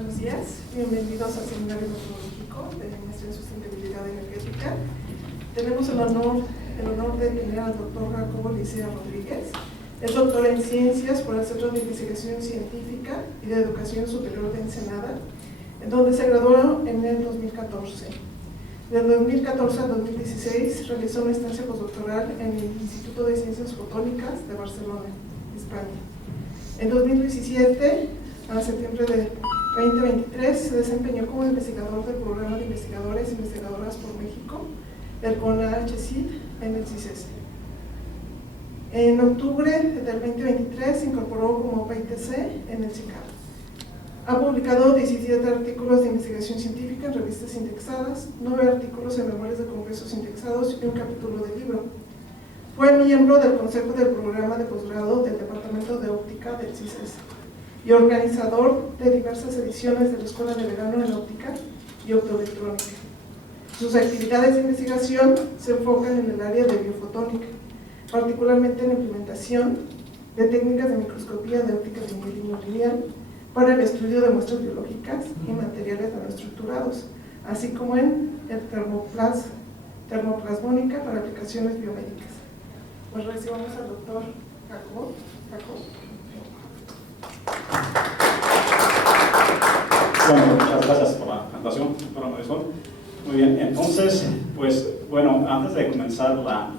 Buenos días, bienvenidos al Seminario Metodológico de Maestría en Sustentabilidad Energética. Tenemos el honor de tener al doctor Jacobo Licea Rodríguez. Es doctor en Ciencias por el Centro de Investigación Científica y de Educación Superior de Ensenada, en donde se graduó en el 2014. Del 2014 al 2016 realizó una estancia postdoctoral en el Instituto de Ciencias Fotónicas de Barcelona, España. En 2017, a septiembre de 2023, se desempeñó como investigador del Programa de Investigadores e Investigadoras por México, del CONAHCYT, en el CICESE. En octubre del 2023 se incorporó como PITC en el CICAR. Ha publicado 17 artículos de investigación científica en revistas indexadas, 9 artículos en memorias de congresos indexados y un capítulo de libro. Fue miembro del Consejo del Programa de Posgrado del Departamento de Óptica del CICESE y organizador de diversas ediciones de la Escuela de Verano en Óptica y Optoelectrónica. Sus actividades de investigación se enfocan en el área de biofotónica, particularmente en la implementación de técnicas de microscopía de óptica lineal para el estudio de muestras biológicas y materiales nanoestructurados, así como en el termoplasmónica para aplicaciones biomédicas. Pues recibamos al doctor Jacobo. Bueno, muchas gracias por la presentación, doctora Marisol. Muy bien, entonces, pues, bueno, antes de comenzar la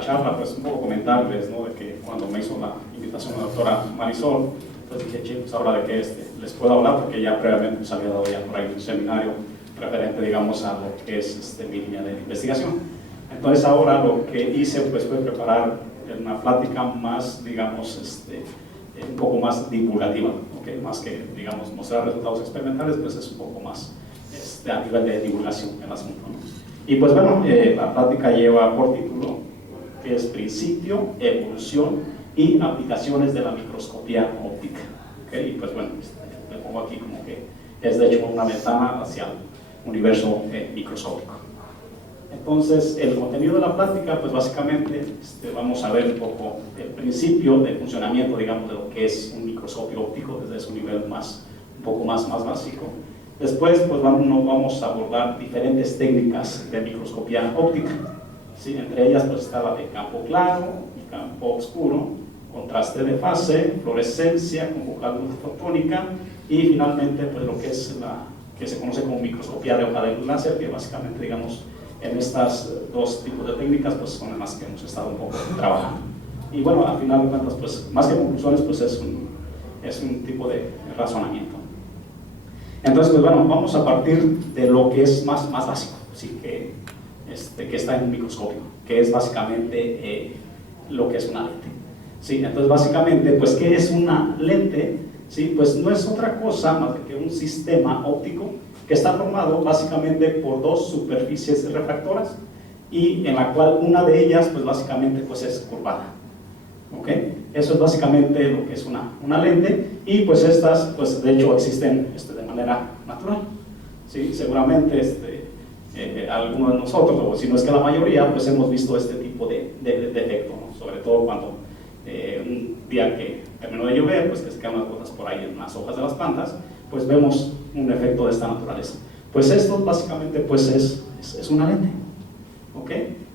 charla, pues un poco comentarles, ¿no?, de que cuando me hizo la invitación la doctora Marisol, pues dije, chicos, ahora de qué les puedo hablar, porque ya previamente nos había dado ya por ahí un seminario referente, digamos, a lo que es mi línea de investigación. Entonces ahora lo que hice, pues, fue preparar una plática más, digamos, un poco más divulgativa, ¿okay? Más que, digamos, mostrar resultados experimentales, pues es un poco más a nivel de divulgación el asunto, ¿no? Y pues bueno, la plática lleva por título, que es Principio, Evolución y Aplicaciones de la Microscopía Óptica, ¿okay? Y pues bueno, le pongo aquí como que es de hecho una ventana hacia el universo microscópico. Entonces, el contenido de la plática, pues básicamente vamos a ver un poco el principio de funcionamiento, digamos, de lo que es un microscopio óptico desde su nivel un poco más básico. Después, pues vamos a abordar diferentes técnicas de microscopía óptica, ¿sí? Entre ellas, pues está la de campo claro y campo oscuro, contraste de fase, fluorescencia con focal luz fotónica y finalmente, pues lo que es que se conoce como microscopía de hoja de láser, que básicamente, digamos, en estas dos tipos de técnicas, pues son las que hemos estado un poco trabajando. Y bueno, al final de cuentas, pues más que conclusiones, pues es un tipo de razonamiento. Entonces, pues bueno, vamos a partir de lo que es más básico, ¿sí? que está en un microscopio, que es básicamente lo que es una lente, ¿sí? Entonces, básicamente, pues, ¿qué es una lente? ¿Sí? Pues no es otra cosa más que un sistema óptico que está formado básicamente por dos superficies refractoras y en la cual una de ellas, pues básicamente, pues es curvada. ¿Okay? Eso es básicamente lo que es una lente, y pues estas, pues de hecho existen de manera natural, ¿sí? Seguramente algunos de nosotros, o si no es que la mayoría, pues hemos visto este tipo de efecto, ¿no? Sobre todo cuando un día que terminó de llover, pues que se quedan unas gotas por ahí en las hojas de las plantas, pues vemos un efecto de esta naturaleza. Pues esto básicamente, pues es una lente, ¿ok?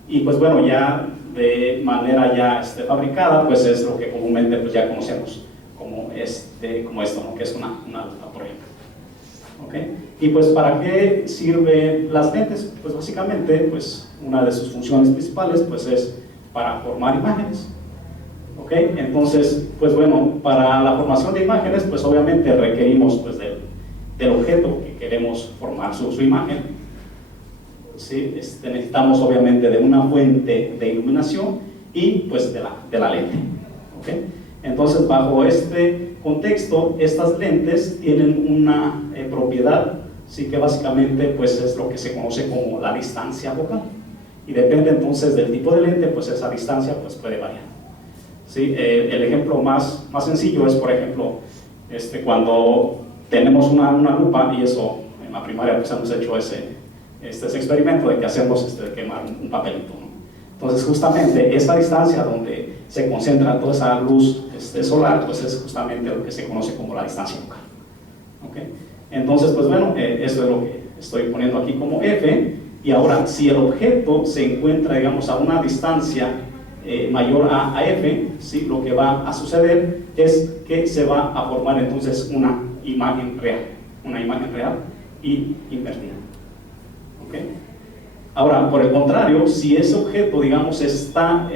Y pues bueno, ya de manera ya fabricada, pues es lo que comúnmente pues ya conocemos como esto, ¿no? Que es una lupa, por ejemplo, ¿ok? Y pues ¿para qué sirven las lentes? Pues básicamente, pues una de sus funciones principales, pues es para formar imágenes, ¿ok? Entonces, pues bueno, para la formación de imágenes, pues obviamente requerimos pues del objeto que queremos formar su imagen, ¿sí? Necesitamos obviamente de una fuente de iluminación y pues de la lente, ¿okay? Entonces, bajo este contexto, estas lentes tienen una propiedad, ¿sí? Que básicamente pues es lo que se conoce como la distancia focal, y depende entonces del tipo de lente, pues esa distancia pues puede variar, ¿sí? El ejemplo más sencillo es, por ejemplo, cuando tenemos una lupa, y eso en la primaria pues hemos hecho ese experimento de que hacemos de quemar un papelito, ¿no? Entonces justamente esa distancia donde se concentra toda esa luz solar, pues es justamente lo que se conoce como la distancia focal, ¿ok? Entonces, pues bueno, eso es lo que estoy poniendo aquí como F. Y ahora, si el objeto se encuentra, digamos, a una distancia mayor a F, ¿sí? Lo que va a suceder es que se va a formar entonces una imagen real y invertida. ¿Ok? Ahora, por el contrario, si ese objeto, digamos, está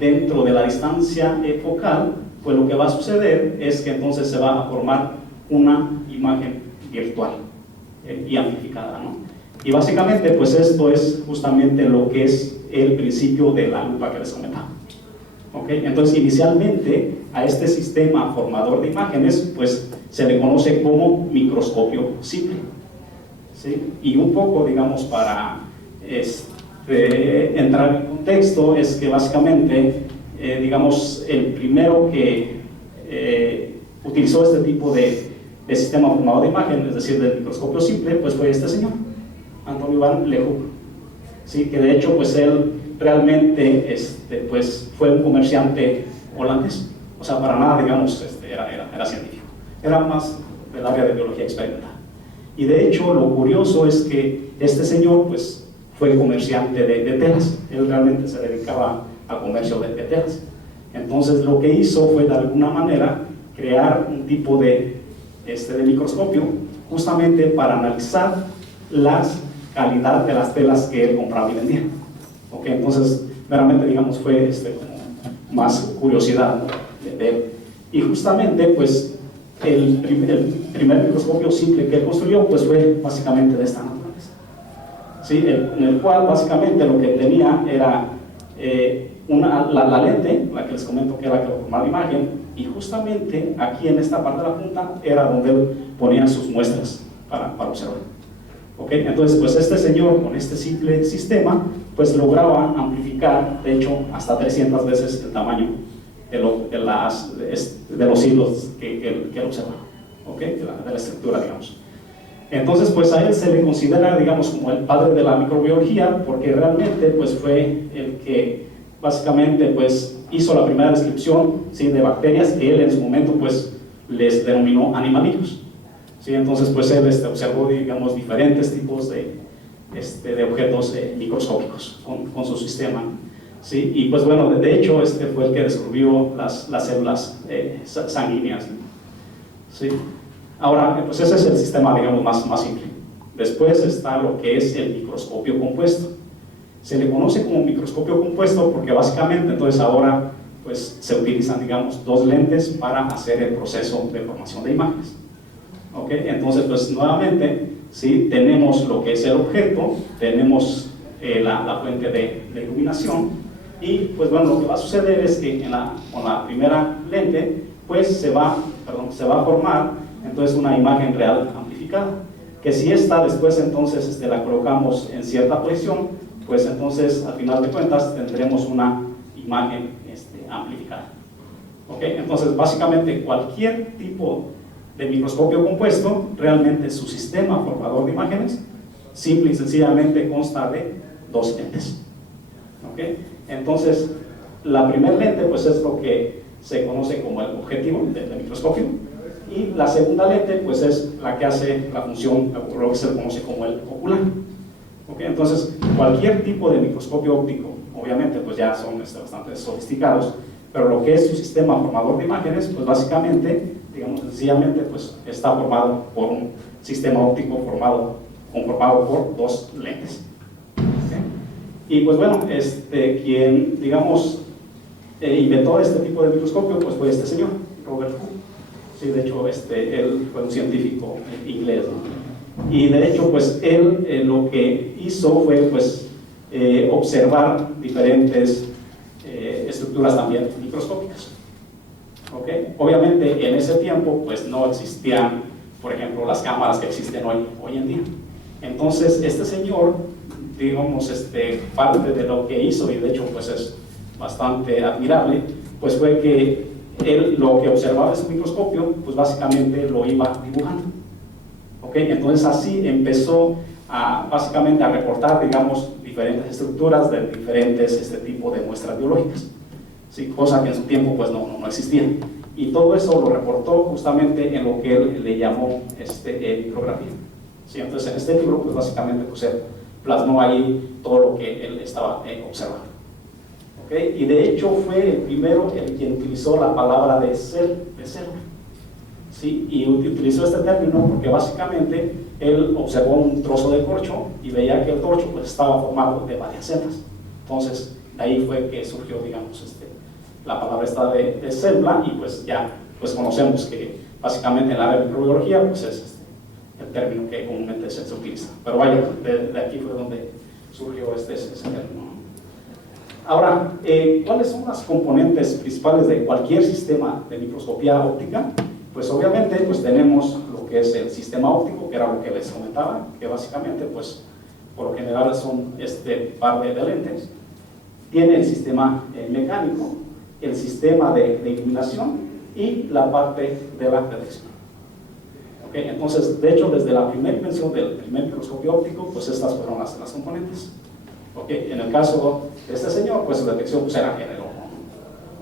dentro de la distancia focal, pues lo que va a suceder es que entonces se va a formar una imagen virtual y amplificada, ¿no? Y básicamente, pues esto es justamente lo que es el principio de la lupa que les comentaba. ¿Okay? Entonces, inicialmente, a este sistema formador de imágenes, pues se le conoce como microscopio simple, ¿sí? Y un poco, digamos, para entrar en contexto, es que básicamente, digamos, el primero que utilizó este tipo de sistema formador de imágenes, es decir, del microscopio simple, pues fue este señor, Antonio van Leeuwenhoek, ¿sí? Que de hecho, pues él realmente pues, fue un comerciante holandés, o sea, para nada, digamos, era científico, era más del área de biología experimental. Y de hecho, lo curioso es que este señor, pues, fue comerciante de telas, él realmente se dedicaba al comercio de telas. Entonces, lo que hizo fue, de alguna manera, crear un tipo de microscopio, justamente para analizar la calidad de las telas que él compraba y vendía. ¿Okay? Entonces, realmente, digamos, fue como más curiosidad, ¿no? de él. Y justamente, pues, el primer microscopio simple que él construyó, pues, fue básicamente de esta naturaleza, ¿sí? En el cual, básicamente, lo que tenía era la lente, la que les comento que era la que formaba la imagen, y justamente aquí en esta parte de la punta era donde él ponía sus muestras para observar. ¿Okay? Entonces, pues este señor con este simple sistema, pues lograba amplificar, de hecho, hasta 300 veces el tamaño de los hilos que él observaba, ¿okay? de la estructura, digamos. Entonces, pues a él se le considera, digamos, como el padre de la microbiología, porque realmente, pues fue el que básicamente, pues, hizo la primera descripción, ¿sí? de bacterias que él en su momento, pues, les denominó animalillos. ¿Sí? Entonces, pues él observó, digamos, diferentes tipos de objetos microscópicos con su sistema, ¿sí? Y pues bueno, de hecho, fue el que descubrió las células sanguíneas, ¿sí? Ahora, pues ese es el sistema, digamos, más simple. Después está lo que es el microscopio compuesto. Se le conoce como microscopio compuesto porque básicamente, entonces ahora, pues se utilizan, digamos, dos lentes para hacer el proceso de formación de imágenes. ¿Okay? Entonces, pues nuevamente, ¿sí? Tenemos lo que es el objeto, tenemos la fuente de iluminación, y pues bueno, lo que va a suceder es que con la primera lente, pues se va a formar entonces una imagen real amplificada, que si esta después entonces la colocamos en cierta posición, pues entonces al final de cuentas tendremos una imagen amplificada. ¿Okay? Entonces, básicamente cualquier tipo de microscopio compuesto, realmente su sistema formador de imágenes, simple y sencillamente consta de dos lentes. ¿Okay? Entonces, la primera lente, pues es lo que se conoce como el objetivo del microscopio, y la segunda lente, pues es la que hace la función, lo que se conoce como el ocular. ¿Okay? Entonces, cualquier tipo de microscopio óptico, obviamente, pues ya son bastante sofisticados, pero lo que es su sistema formador de imágenes, pues básicamente, digamos, sencillamente, pues está formado por un sistema óptico conformado por dos lentes. ¿Okay? Y pues bueno, quien, digamos, inventó este tipo de microscopio, pues fue este señor, Robert Hooke. Sí, de hecho, él fue un científico inglés, ¿no? Y de hecho, pues él lo que hizo fue, pues, observar diferentes estructuras también microscópicas. ¿Okay? Obviamente en ese tiempo pues no existían, por ejemplo, las cámaras que existen hoy en día. Entonces este señor, digamos, parte de lo que hizo, y de hecho pues es bastante admirable, pues fue que él lo que observaba en su microscopio, pues básicamente lo iba dibujando. ¿Okay? Entonces así empezó básicamente a reportar, digamos, diferentes estructuras de diferentes tipos de muestras biológicas. Sí, cosa que en su tiempo pues no existía. y todo eso lo reportó justamente en lo que él le llamó micrografía. ¿Sí? Entonces en este libro pues básicamente pues él plasmó ahí todo lo que él estaba observando. ¿Okay? Y de hecho fue el primero el quien utilizó la palabra de célula. ¿Sí? Y utilizó este término porque básicamente él observó un trozo de corcho y veía que el corcho pues estaba formado de varias celdas. Entonces de ahí fue que surgió, digamos, la palabra esta de célula, y pues ya pues conocemos que básicamente en la área de microbiología pues es el término que comúnmente se utiliza. Pero vaya, de aquí fue donde surgió ese término. Ahora, ¿cuáles son las componentes principales de cualquier sistema de microscopía óptica? Pues obviamente pues tenemos lo que es el sistema óptico, que era lo que les comentaba, que básicamente pues por lo general son par de lentes. Tiene el sistema mecánico, el sistema de iluminación y la parte de la detección. ¿Okay? Entonces, de hecho, desde la primera invención del primer microscopio óptico, pues estas fueron las componentes. ¿Okay? En el caso de este señor, pues la detección pues, era en el ojo.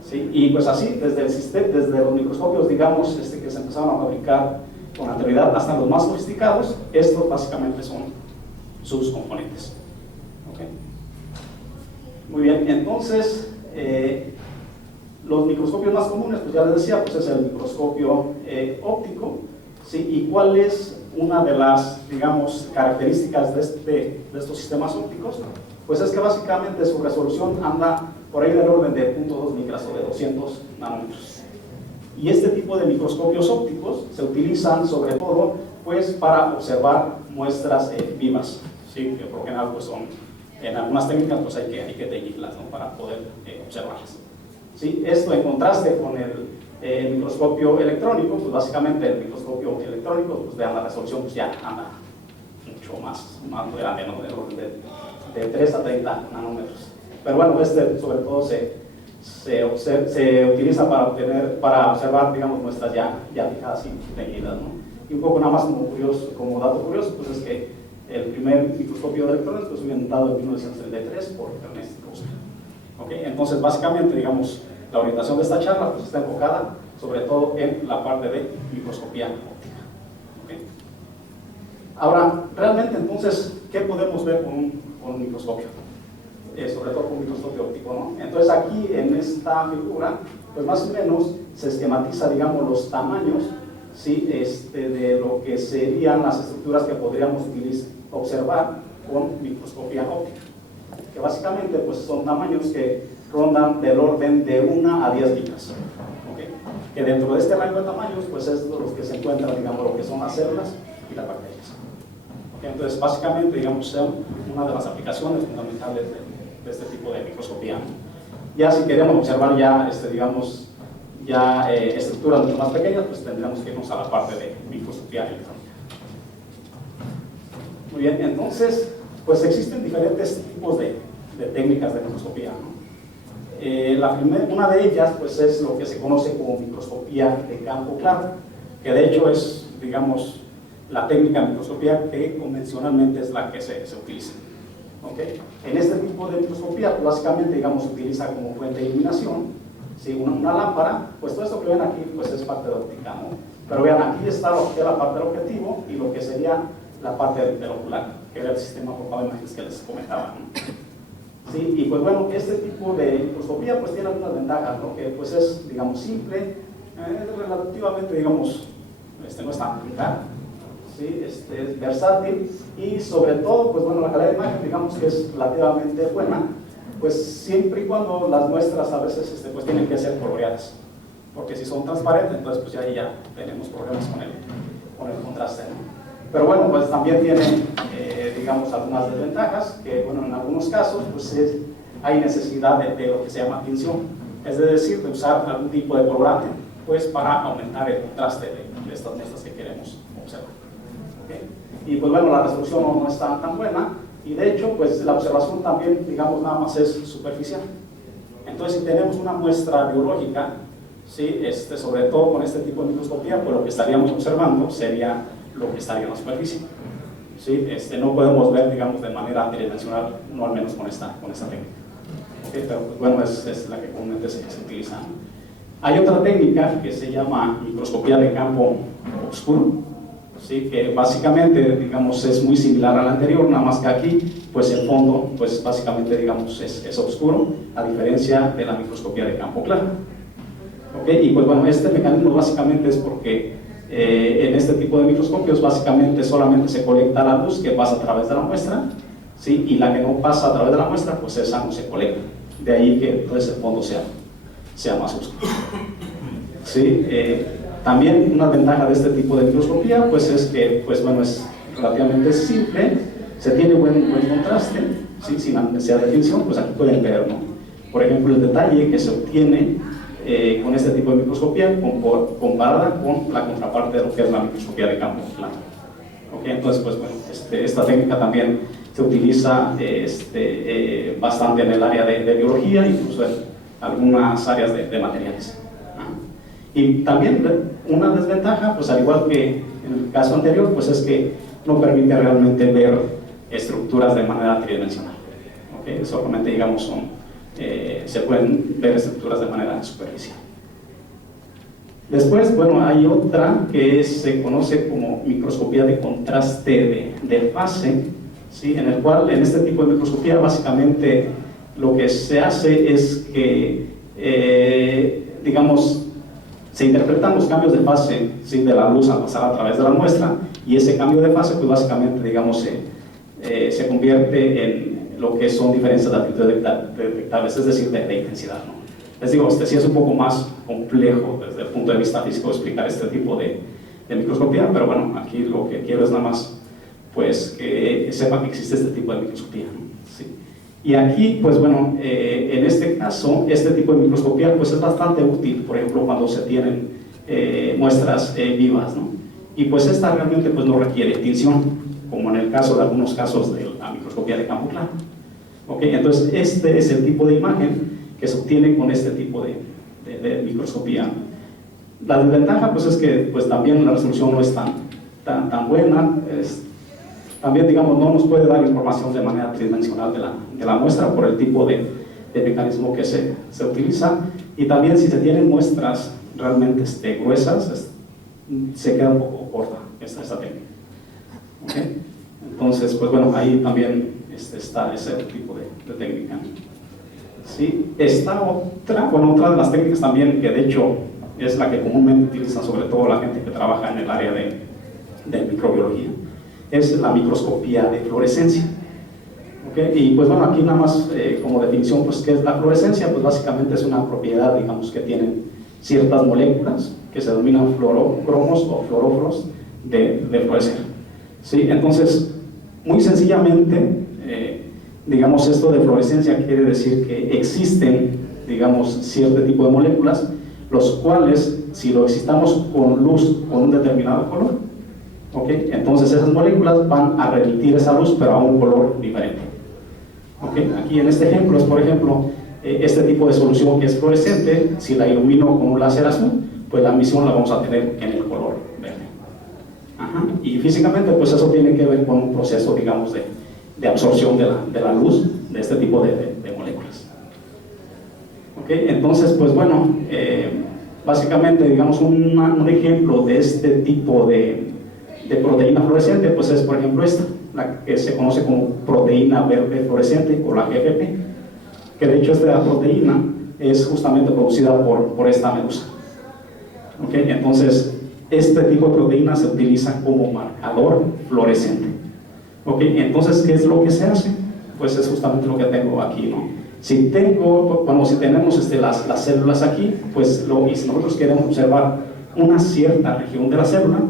¿Sí? Y pues así, desde los microscopios, digamos, que se empezaron a fabricar con anterioridad hasta los más sofisticados, estos básicamente son sus componentes. ¿Okay? Muy bien, entonces, los microscopios más comunes, pues ya les decía, pues es el microscopio óptico, ¿sí? Y cuál es una de las, digamos, características de estos sistemas ópticos, pues es que básicamente su resolución anda por ahí del orden de 0.2 micras o de 200 nanómetros. Y este tipo de microscopios ópticos se utilizan sobre todo pues para observar muestras vivas, ¿sí? Que por lo general pues son, en algunas técnicas pues hay que teñirlas, ¿no? Para poder observarlas. ¿Sí? Esto en contraste con el microscopio electrónico, pues básicamente el microscopio electrónico, pues vean la resolución pues ya anda mucho más grande, ¿no? De 3 a 30 nanómetros. Pero bueno, sobre todo se utiliza para observar, digamos, muestras ya fijadas y teñidas, ¿no? Y un poco nada más como dato curioso, pues es que el primer microscopio electrónico fue inventado en 1933 por Ernest Rutherford. ¿Okay? Entonces, básicamente, digamos, la orientación de esta charla pues, está enfocada sobre todo en la parte de microscopía óptica. ¿Okay? Ahora, realmente, entonces, ¿qué podemos ver con un microscopio? Sobre todo con un microscopio óptico, ¿no? Entonces, aquí en esta figura, pues más o menos se esquematiza, digamos, los tamaños, ¿sí? De lo que serían las estructuras que podríamos observar con microscopía óptica, que básicamente pues, son tamaños que rondan del orden de 1 a 10 micras. ¿Okay? Que dentro de este rango de tamaños pues es los que se encuentran, digamos, lo que son las células y las bacterias. ¿Okay? Entonces, básicamente, digamos, son una de las aplicaciones fundamentales de este tipo de microscopía. Ya si queremos observar ya, digamos, ya estructuras mucho más pequeñas, pues tendremos que irnos a la parte de microscopía electrónica. Muy bien, entonces, pues existen diferentes tipos de técnicas de microscopía, ¿no? Una de ellas pues es lo que se conoce como microscopía de campo claro, que de hecho es, digamos, la técnica de microscopía que convencionalmente es la que se utiliza. ¿Okay? En este tipo de microscopía, pues, básicamente, digamos, se utiliza como fuente de iluminación, ¿sí? una lámpara, pues todo esto que ven aquí pues es parte de óptica, ¿no? Pero vean, aquí está lo que es la parte del objetivo y lo que sería la parte del ocular, que era el sistema grupado de imágenes que les comentaba, ¿no? ¿Sí? Y pues bueno, este tipo de microscopía pues tiene algunas ventajas, ¿no? Que pues es, digamos, simple, relativamente, digamos, no es tan complicado, ¿sí? Es versátil y sobre todo, pues bueno, la calidad de imagen, digamos que es relativamente buena, pues siempre y cuando las muestras a veces pues tienen que ser coloreadas, porque si son transparentes, entonces pues ya tenemos problemas con el contraste, ¿no? Pero bueno, pues también tiene, digamos, algunas desventajas, que bueno, en algunos casos pues hay necesidad de lo que se llama tinción, es decir, de usar algún tipo de colorante pues para aumentar el contraste de estas muestras que queremos observar. ¿Okay? Y pues bueno, la resolución no es tan buena, y de hecho pues la observación también, digamos, nada más es superficial. Entonces, si tenemos una muestra biológica, ¿sí? Sobre todo con este tipo de microscopía, pues lo que estaríamos observando sería lo que estaría en la superficie. ¿Sí? No podemos ver, digamos, de manera tridimensional, no al menos con esta técnica. ¿Okay? Pero pues, bueno, es la que comúnmente se utiliza. Hay otra técnica que se llama microscopía de campo oscuro, ¿sí? Que básicamente, digamos, es muy similar a la anterior, nada más que aquí, pues el fondo, pues básicamente, digamos, es oscuro, a diferencia de la microscopía de campo claro. ¿Okay? Y pues bueno, este mecanismo básicamente es porque en este tipo de microscopios básicamente solamente se colecta la luz que pasa a través de la muestra, ¿sí? Y la que no pasa a través de la muestra, pues esa no se colecta. De ahí que entonces el fondo sea más oscuro. ¿Sí? También una ventaja de este tipo de microscopía pues es que pues bueno, es relativamente simple, se tiene buen contraste, ¿sí? Sin la necesidad de definición, pues aquí pueden ver, ¿no? Por ejemplo, el detalle que se obtiene con este tipo de microscopía comparada con la contraparte de lo que es la microscopía de campo plano. ¿Okay? Entonces, pues bueno, esta técnica también se utiliza bastante en el área de biología, incluso en algunas áreas de materiales. Y también una desventaja, pues al igual que en el caso anterior, pues es que no permite realmente ver estructuras de manera tridimensional. ¿Okay? Solamente, digamos, se pueden ver estructuras de manera superficial. Después, bueno, hay otra que se conoce como microscopía de contraste de fase, ¿sí? En el cual, en este tipo de microscopía, básicamente lo que se hace es que, digamos, se interpretan los cambios de fase, ¿sí? De la luz al pasar a través de la muestra, y ese cambio de fase, pues básicamente, digamos, se convierte en lo que son diferencias de amplitud detectables, es decir, de intensidad, ¿no? Les digo, sí es un poco más complejo desde el punto de vista físico explicar este tipo de microscopía, pero bueno, aquí lo que quiero es nada más, pues, que sepan que existe este tipo de microscopía, ¿no? ¿Sí? Y aquí, pues bueno, en este caso, este tipo de microscopía, pues es bastante útil, por ejemplo, cuando se tienen muestras vivas, ¿no? Y pues esta realmente pues no requiere tinción, como en el caso de algunos casos de la microscopía de campo claro. ¿Okay? Entonces, este es el tipo de imagen que se obtiene con este tipo de microscopía. La desventaja pues es que pues también la resolución no es tan buena, también digamos no nos puede dar información de manera tridimensional de la muestra por el tipo de mecanismo que se utiliza, y también si se tienen muestras realmente gruesas, se queda un poco corta esta técnica. ¿Okay? Entonces, pues bueno, ahí también está ese tipo de técnica. ¿Sí? Esta otra de las técnicas también, que de hecho es la que comúnmente utiliza sobre todo la gente que trabaja en el área de microbiología, es la microscopía de fluorescencia. ¿Okay? Y pues bueno, aquí nada más como definición, pues ¿qué es la fluorescencia? Pues básicamente es una propiedad, digamos, que tienen ciertas moléculas que se denominan fluorocromos o fluoróforos de fluorescer. ¿Sí? Entonces, muy sencillamente, digamos, esto de fluorescencia quiere decir que existen, digamos, cierto tipo de moléculas, los cuales, si lo excitamos con luz con un determinado color, ¿okay? Entonces esas moléculas van a remitir esa luz, pero a un color diferente. ¿Okay? Aquí en este ejemplo es, por ejemplo, este tipo de solución que es fluorescente, si la ilumino con un láser azul, pues la emisión la vamos a tener en el color verde. Ajá. Y físicamente, pues eso tiene que ver con un proceso, digamos, de absorción de la luz de este tipo de moléculas. ¿Okay? Entonces, pues bueno, básicamente, digamos, un ejemplo de este tipo de proteína fluorescente, pues es, por ejemplo, esta, la que se conoce como proteína verde fluorescente, o la GFP, que de hecho esta proteína es justamente producida por esta medusa. ¿Okay? Entonces, este tipo de proteína se utiliza como marcador fluorescente. ¿Okay? Entonces, ¿qué es lo que se hace? Pues es justamente lo que tengo aquí, ¿no? Si tenemos las células aquí, pues y si nosotros queremos observar una cierta región de la célula,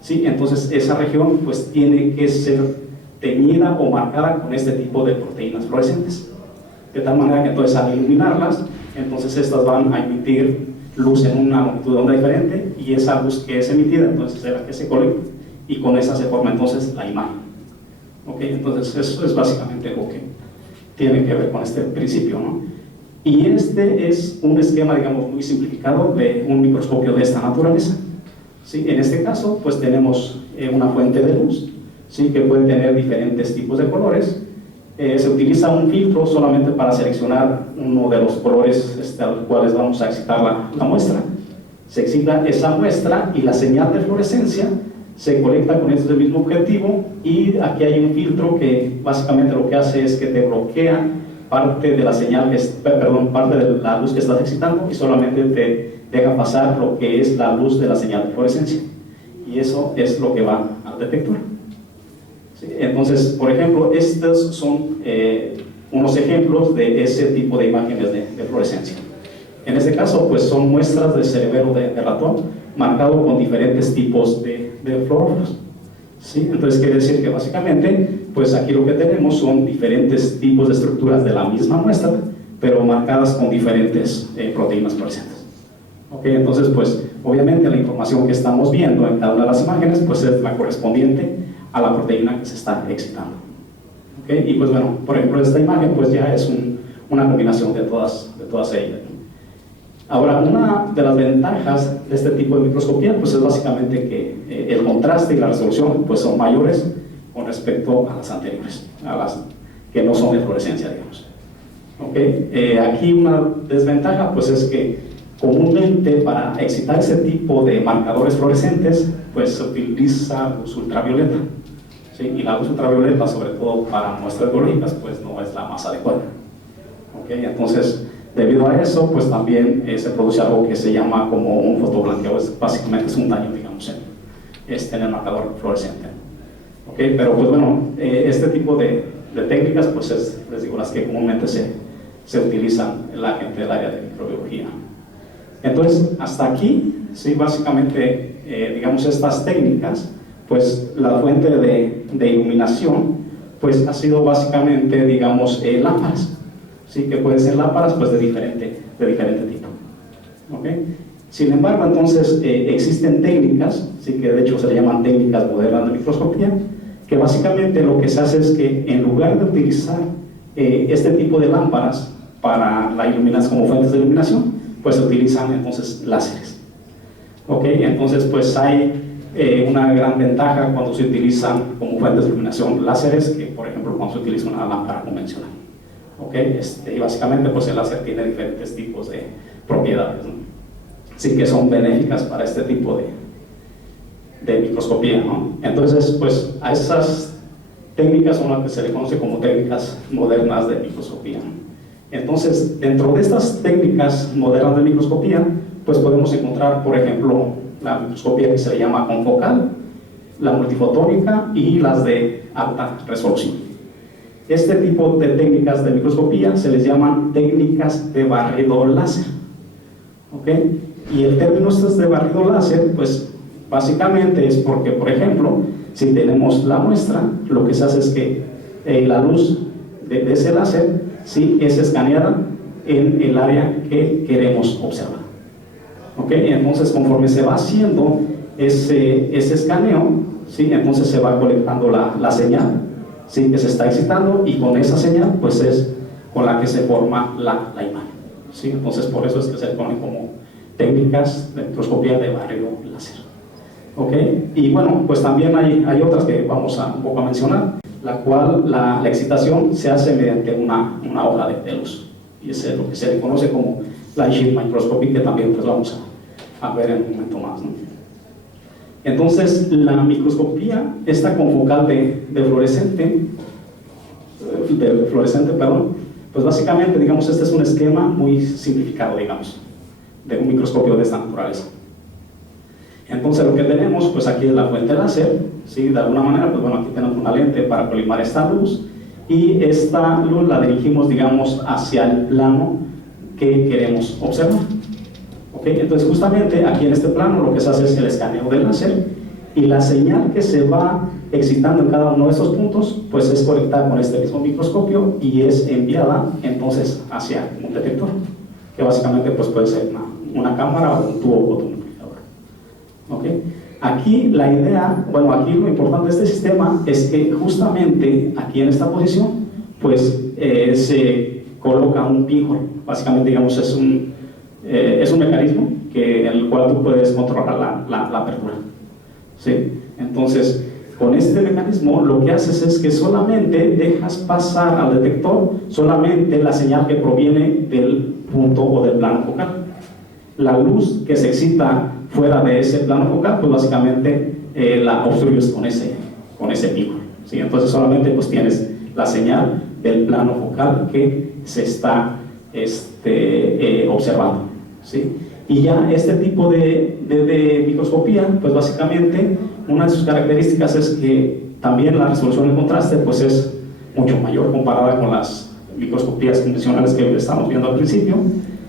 ¿sí? Entonces esa región pues tiene que ser teñida o marcada con este tipo de proteínas fluorescentes, de tal manera que entonces al iluminarlas, entonces estas van a emitir luz en una longitud de onda diferente, y esa luz que es emitida entonces es la que se colecta, y con esa se forma entonces la imagen. ¿Okay? Entonces eso es básicamente lo que tiene que ver con este principio, ¿no? Y este es un esquema, digamos, muy simplificado de un microscopio de esta naturaleza. ¿Sí? En este caso, pues tenemos una fuente de luz, ¿sí? Que puede tener diferentes tipos de colores, se utiliza un filtro solamente para seleccionar uno de los colores a los cuales vamos a excitar la muestra. Se excita esa muestra y la señal de fluorescencia se conecta con este mismo objetivo, y aquí hay un filtro que básicamente lo que hace es que te bloquea parte de la señal, parte de la luz que estás excitando, y solamente te deja pasar lo que es la luz de la señal de fluorescencia, y eso es lo que va al detector. ¿Sí? Entonces, por ejemplo, estos son unos ejemplos de ese tipo de imágenes de fluorescencia. En este caso, pues son muestras de cerebelo de ratón marcado con diferentes tipos de fluoróforos. ¿Sí? Entonces quiere decir que básicamente, pues aquí lo que tenemos son diferentes tipos de estructuras de la misma muestra, pero marcadas con diferentes proteínas fluorescentes. ¿Ok? Entonces, pues obviamente la información que estamos viendo en cada una de las imágenes, pues es la correspondiente a la proteína que se está excitando. ¿Ok? Y pues bueno, por ejemplo, esta imagen pues ya es una combinación de todas ellas. Ahora, una de las ventajas de este tipo de microscopía pues es básicamente que el contraste y la resolución pues son mayores con respecto a las anteriores, a las que no son de fluorescencia, digamos. ¿Okay? Aquí una desventaja pues es que comúnmente para excitar ese tipo de marcadores fluorescentes pues se utiliza luz ultravioleta. ¿Sí? Y la luz ultravioleta, sobre todo para muestras biológicas, pues no es la más adecuada. ¿Okay? Entonces, debido a eso, pues también se produce algo que se llama como un fotoblanqueo, básicamente es un daño, digamos, en el marcador fluorescente. ¿Okay? Pero pues bueno, este tipo de técnicas, pues les digo, las que comúnmente se utilizan en la gente del área de microbiología. Entonces, hasta aquí, sí, básicamente, digamos, estas técnicas, pues la fuente de iluminación, pues ha sido básicamente, digamos, lámparas. Sí, que pueden ser lámparas pues de diferente tipo. ¿Okay? Sin embargo, entonces existen técnicas, sí, que de hecho se llaman técnicas modernas de microscopía, que básicamente lo que se hace es que en lugar de utilizar este tipo de lámparas para la iluminación, como fuentes de iluminación, pues se utilizan entonces láseres. ¿Okay? Entonces pues hay una gran ventaja cuando se utilizan como fuentes de iluminación láseres, que por ejemplo cuando se utiliza una lámpara convencional. ¿Okay? Y básicamente pues el láser tiene diferentes tipos de propiedades, ¿no? Sí, que son benéficas para este tipo de microscopía, ¿no? Entonces pues a esas técnicas son las que se le conoce como técnicas modernas de microscopía. Entonces dentro de estas técnicas modernas de microscopía pues podemos encontrar, por ejemplo, la microscopía que se le llama confocal, la multifotónica y las de alta resolución. Este tipo de técnicas de microscopía se les llaman técnicas de barrido láser. ¿Okay? Y el término de barrido láser, pues básicamente es porque, por ejemplo, si tenemos la muestra, lo que se hace es que la luz de ese láser, ¿sí?, es escaneada en el área que queremos observar. ¿Okay? Entonces, conforme se va haciendo ese escaneo, ¿sí?, entonces se va colectando la señal, ¿sí?, que se está excitando, y con esa señal pues es con la que se forma la imagen, ¿sí? Entonces por eso es que se le ponen como técnicas de microscopía de barrido láser. ¿Okay? Y bueno, pues también hay otras que vamos un poco a mencionar, la cual la excitación se hace mediante una hoja de luz, y ese es lo que se le conoce como light sheet microscopy, que también pues vamos a ver en un momento más, ¿no? Entonces, la microscopía, esta confocal de fluorescente, pues básicamente, digamos, este es un esquema muy simplificado, digamos, de un microscopio de esta naturaleza. Entonces, lo que tenemos, pues aquí es la fuente láser, ¿sí? De alguna manera, pues bueno, aquí tenemos una lente para colimar esta luz, y esta luz la dirigimos, digamos, hacia el plano que queremos observar. ¿Okay? Entonces justamente aquí en este plano lo que se hace es el escaneo del láser, y la señal que se va excitando en cada uno de estos puntos pues es conectada con este mismo microscopio y es enviada entonces hacia un detector, que básicamente pues puede ser una cámara o un tubo fotomultiplicador. ¿Okay? Aquí la idea, bueno, aquí lo importante de este sistema es que justamente aquí en esta posición pues se coloca un pinhole. Básicamente, digamos, es un mecanismo en el cual tú puedes controlar la apertura, ¿sí? Entonces con este mecanismo lo que haces es que solamente dejas pasar al detector solamente la señal que proviene del punto o del plano focal. La luz que se excita fuera de ese plano focal, pues básicamente la obstruyes con ese pico, ¿sí? Entonces solamente pues tienes la señal del plano focal que se está observando, ¿sí? Y ya este tipo de microscopía, pues básicamente una de sus características es que también la resolución del contraste pues es mucho mayor comparada con las microscopías convencionales que estamos viendo al principio.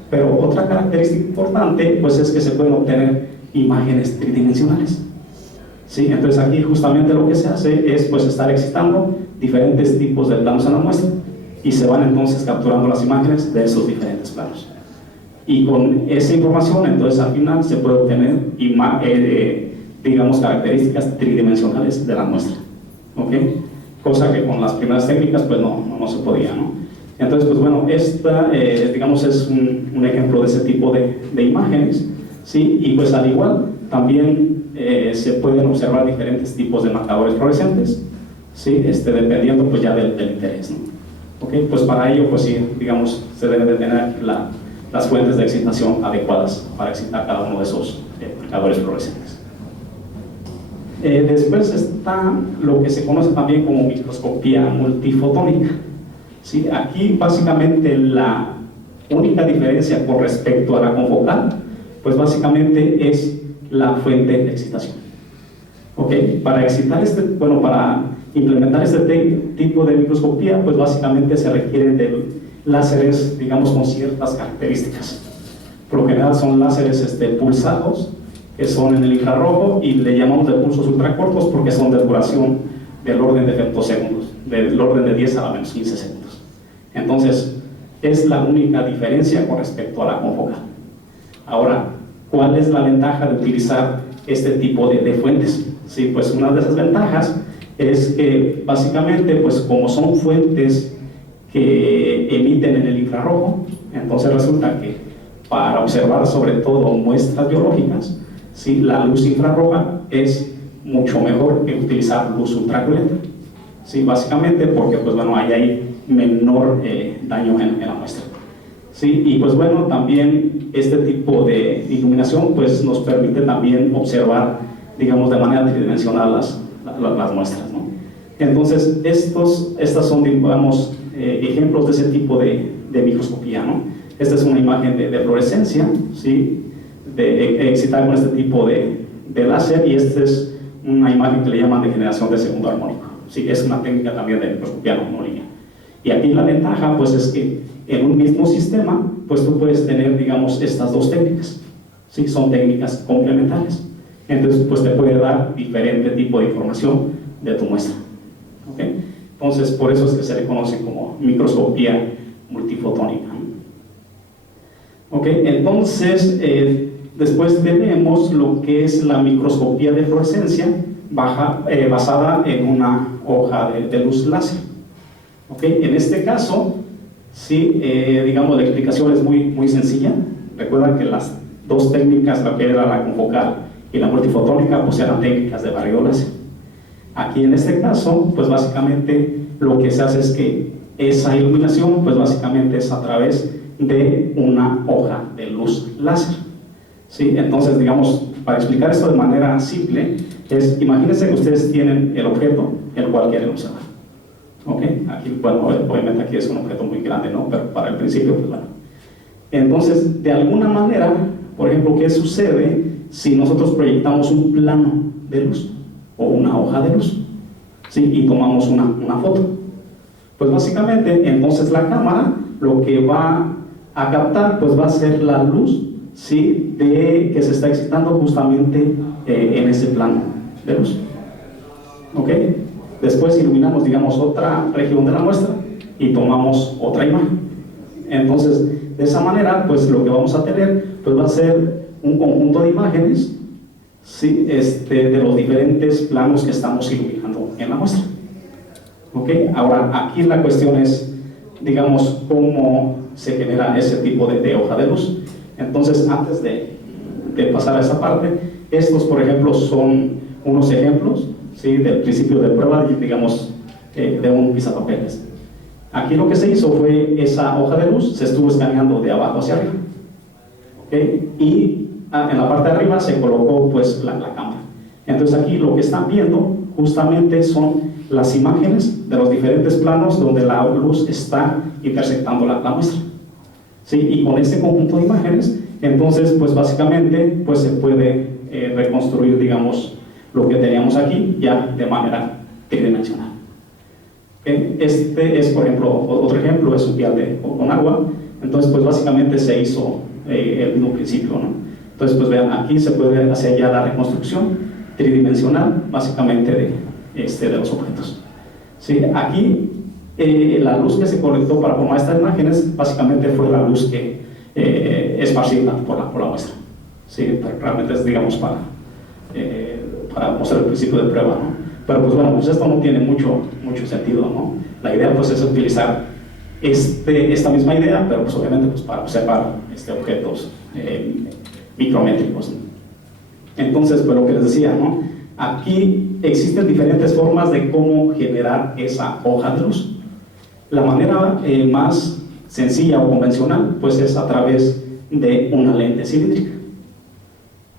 Pero otra característica importante pues es que se pueden obtener imágenes tridimensionales, ¿sí? Entonces aquí justamente lo que se hace es pues estar excitando diferentes tipos de planos en la muestra y se van entonces capturando las imágenes de esos diferentes planos. Y con esa información entonces al final se puede obtener digamos características tridimensionales de la muestra, ¿ok? Cosa que con las primeras técnicas pues no se podía, ¿no? Entonces pues bueno, esta digamos es un ejemplo de ese tipo de imágenes, ¿sí? Y pues al igual también se pueden observar diferentes tipos de marcadores fluorescentes, ¿sí? Dependiendo pues ya del interés, ¿no? ¿Ok? Pues para ello pues sí, digamos, se deben de tener las fuentes de excitación adecuadas para excitar cada uno de esos marcadores fluorescentes. Después está lo que se conoce también como microscopía multifotónica, ¿sí? Aquí básicamente la única diferencia con respecto a la confocal pues básicamente es la fuente de excitación, ¿ok? Para excitar para implementar este tipo de microscopía pues básicamente se requieren de láseres, digamos, con ciertas características. Por lo general son láseres pulsados, que son en el infrarrojo, y le llamamos de pulsos ultracortos porque son de duración del orden de femtosegundos, del orden de 10 a la menos 15 segundos. Entonces, es la única diferencia con respecto a la confocal. Ahora, ¿cuál es la ventaja de utilizar este tipo de fuentes? Sí, pues una de esas ventajas es que básicamente, pues como son fuentes que emiten en el infrarrojo, entonces resulta que para observar sobre todo muestras biológicas, ¿sí? La luz infrarroja es mucho mejor que utilizar luz ultravioleta, ¿sí? Básicamente porque pues bueno, ahí hay menor daño en la muestra, ¿sí? Y pues bueno, también este tipo de iluminación pues nos permite también observar, digamos, de manera tridimensional las muestras, ¿no? Entonces estas son, digamos, ejemplos de ese tipo de microscopía, ¿no? Esta es una imagen de fluorescencia, ¿sí? Excitada con este tipo de láser, y esta es una imagen que le llaman de generación de segundo armónico, ¿sí? Es una técnica también de microscopía no lineal. Y aquí la ventaja pues es que en un mismo sistema pues tú puedes tener, digamos, estas dos técnicas, ¿sí? Son técnicas complementarias, entonces pues te puede dar diferente tipo de información de tu muestra, ¿ok? Entonces por eso es que se le conoce como microscopía multifotónica, ¿no? ¿Ok? Entonces después tenemos lo que es la microscopía de fluorescencia basada en una hoja de luz láser, ¿ok? En este caso, sí, digamos, la explicación es muy sencilla. Recuerdan que las dos técnicas, la que era la confocal y la multifotónica, pues eran técnicas de barrido láser. Aquí en este caso, pues básicamente lo que se hace es que esa iluminación, pues básicamente es a través de una hoja de luz láser, ¿sí? Entonces, digamos, para explicar esto de manera simple, imagínense que ustedes tienen el objeto el cual quieren observar, ¿ok? Aquí, bueno, obviamente aquí es un objeto muy grande, ¿no? Pero para el principio, pues bueno. Entonces, de alguna manera, por ejemplo, ¿qué sucede si nosotros proyectamos un plano de luz o una hoja de luz, ¿sí? Y tomamos una foto? Pues básicamente, entonces la cámara lo que va a captar pues va a ser la luz, ¿sí? Que se está excitando justamente en ese plano de luz, ¿ok? Después iluminamos, digamos, otra región de la muestra y tomamos otra imagen. Entonces, de esa manera, pues lo que vamos a tener pues va a ser un conjunto de imágenes, ¿sí? De los diferentes planos que estamos iluminando en la muestra, ¿ok? Ahora, aquí la cuestión es, digamos, cómo se genera ese tipo de hoja de luz. Entonces, antes de pasar a esa parte, estos, por ejemplo, son unos ejemplos, ¿sí? Del principio de prueba, digamos, de un pisapapeles. Aquí lo que se hizo fue esa hoja de luz, se estuvo escaneando de abajo hacia arriba, ¿okay? Y en la parte de arriba se colocó pues la cámara. Entonces aquí lo que están viendo justamente son las imágenes de los diferentes planos donde la luz está intersectando la muestra, ¿sí? Y con este conjunto de imágenes, entonces pues básicamente pues se puede reconstruir, digamos, lo que teníamos aquí ya de manera tridimensional. ¿Okay? Este es, por ejemplo, otro ejemplo, es un vial con agua. Entonces pues básicamente se hizo el mismo principio, ¿no? Entonces pues vean, aquí se puede hacer ya la reconstrucción tridimensional básicamente de los objetos, ¿sí? Aquí la luz que se colectó para formar estas imágenes básicamente fue la luz que esparcida por la muestra, ¿sí? Realmente es, digamos, para mostrar el principio de prueba, ¿no? Pero pues bueno, pues esto no tiene mucho sentido, ¿no? La idea pues es utilizar esta misma idea, pero pues obviamente pues para observar objetos micrométricos, ¿no? Entonces, pues lo que les decía, ¿no? Aquí existen diferentes formas de cómo generar esa hoja de luz. La manera más sencilla o convencional pues es a través de una lente cilíndrica.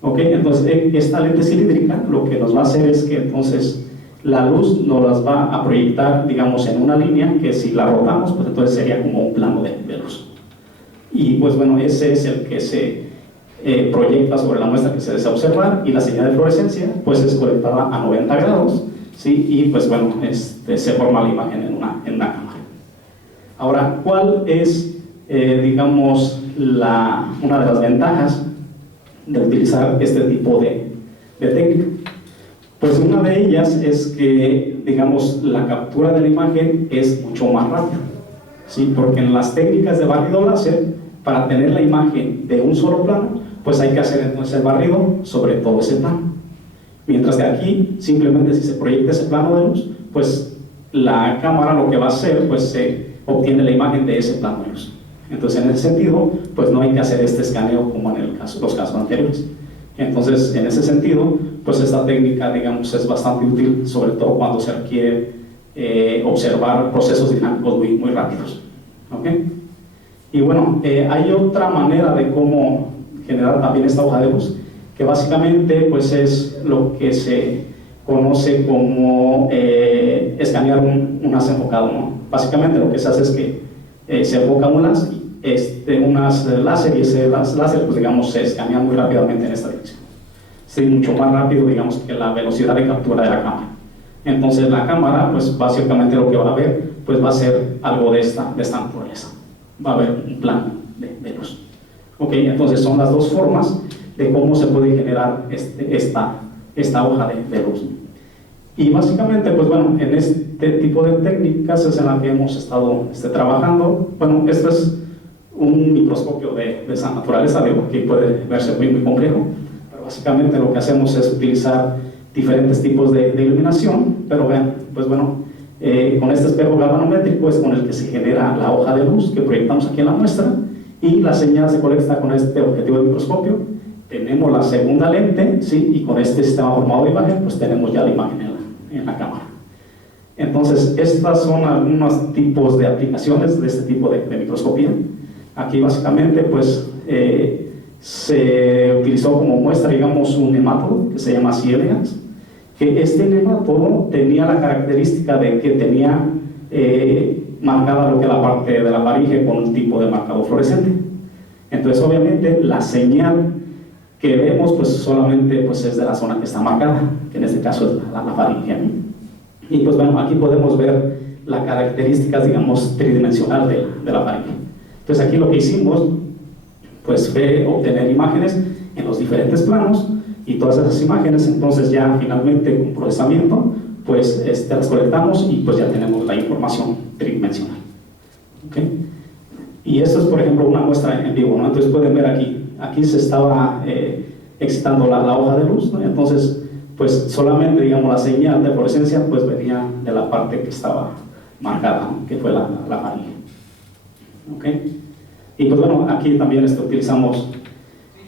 ¿Ok? Entonces esta lente cilíndrica lo que nos va a hacer es que entonces la luz nos las va a proyectar, digamos, en una línea que si la rotamos pues entonces sería como un plano de luz. Y pues bueno, ese es el que se proyecta sobre la muestra que se desea observar, y la señal de fluorescencia pues es colectada a 90 grados, ¿sí? Y pues bueno, se forma la imagen en una cámara. Ahora, ¿cuál es, digamos, una de las ventajas de utilizar este tipo de técnica? Pues una de ellas es que, digamos, la captura de la imagen es mucho más rápida, ¿sí? Porque en las técnicas de barrido láser, para tener la imagen de un solo plano, pues hay que hacer entonces el barrido sobre todo ese plano. Mientras que aquí, simplemente si se proyecta ese plano de luz, pues la cámara lo que va a hacer, pues se obtiene la imagen de ese plano de luz. Entonces, en ese sentido, pues no hay que hacer este escaneo como en los casos anteriores. Entonces, en ese sentido, pues esta técnica, digamos, es bastante útil, sobre todo cuando se requiere observar procesos dinámicos muy rápidos. ¿Okay? Y bueno, hay otra manera de cómo generar también esta hoja de luz, que básicamente pues es lo que se conoce como escanear un haz enfocado, ¿no? Básicamente lo que se hace es que se enfoca unas láser, y ese láser pues digamos se escanea muy rápidamente en esta dirección, sí, mucho más rápido, digamos, que la velocidad de captura de la cámara. Entonces la cámara pues básicamente lo que va a ver pues va a ser algo de esta naturaleza, va a haber un plano de luz. Ok, entonces son las dos formas de cómo se puede generar esta hoja de luz. Y básicamente, pues bueno, en este tipo de técnicas es en la que hemos estado trabajando. Bueno, este es un microscopio de esa naturaleza, digo, que puede verse muy complejo, pero básicamente lo que hacemos es utilizar diferentes tipos de iluminación, pero vean, pues bueno, con este espejo galvanométrico es con el que se genera la hoja de luz que proyectamos aquí en la muestra, y la señal se colecta con este objetivo de microscopio. Tenemos la segunda lente, ¿sí? Y con este sistema formado de imagen, pues tenemos ya la imagen en la cámara. Entonces, estas son algunos tipos de aplicaciones de este tipo de microscopía. Aquí básicamente, pues, se utilizó como muestra, digamos, un nemátodo que se llama C. elegans, que este nemátodo tenía la característica de que tenía marcada lo que es la parte de la faringe con un tipo de marcador fluorescente. Entonces, obviamente, la señal que vemos pues solamente pues, es de la zona que está marcada, que en este caso es la faringe, ¿no? Y pues bueno, aquí podemos ver las características, digamos, tridimensional de la faringe. Entonces aquí lo que hicimos pues fue obtener imágenes en los diferentes planos, y todas esas imágenes entonces ya finalmente con procesamiento pues las colectamos y pues ya tenemos la información tridimensional. ¿Okay? Y esto es, por ejemplo, una muestra en vivo, ¿no? Entonces pueden ver aquí se estaba excitando la hoja de luz, ¿no? Entonces pues solamente, digamos, la señal de fluorescencia pues venía de la parte que estaba marcada, ¿no? Que fue la faringe. ¿Okay? Y pues bueno, aquí también utilizamos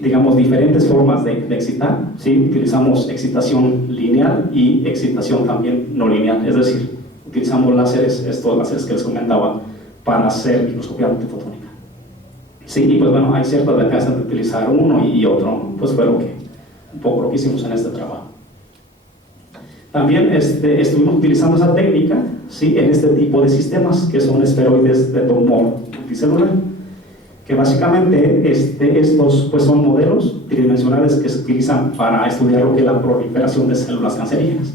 digamos, diferentes formas de excitar, ¿sí? Utilizamos excitación lineal y excitación también no lineal, es decir, utilizamos láseres, estos láseres que les comentaba, para hacer microscopía multifotónica. Sí, y pues bueno, hay ciertas ventajas de utilizar uno y otro, pues fue un poco lo que hicimos en este trabajo. También estuvimos utilizando esa técnica, ¿sí? En este tipo de sistemas, que son esferoides de tumor multicelular, que básicamente estos pues son modelos tridimensionales que se utilizan para estudiar lo que es la proliferación de células cancerígenas.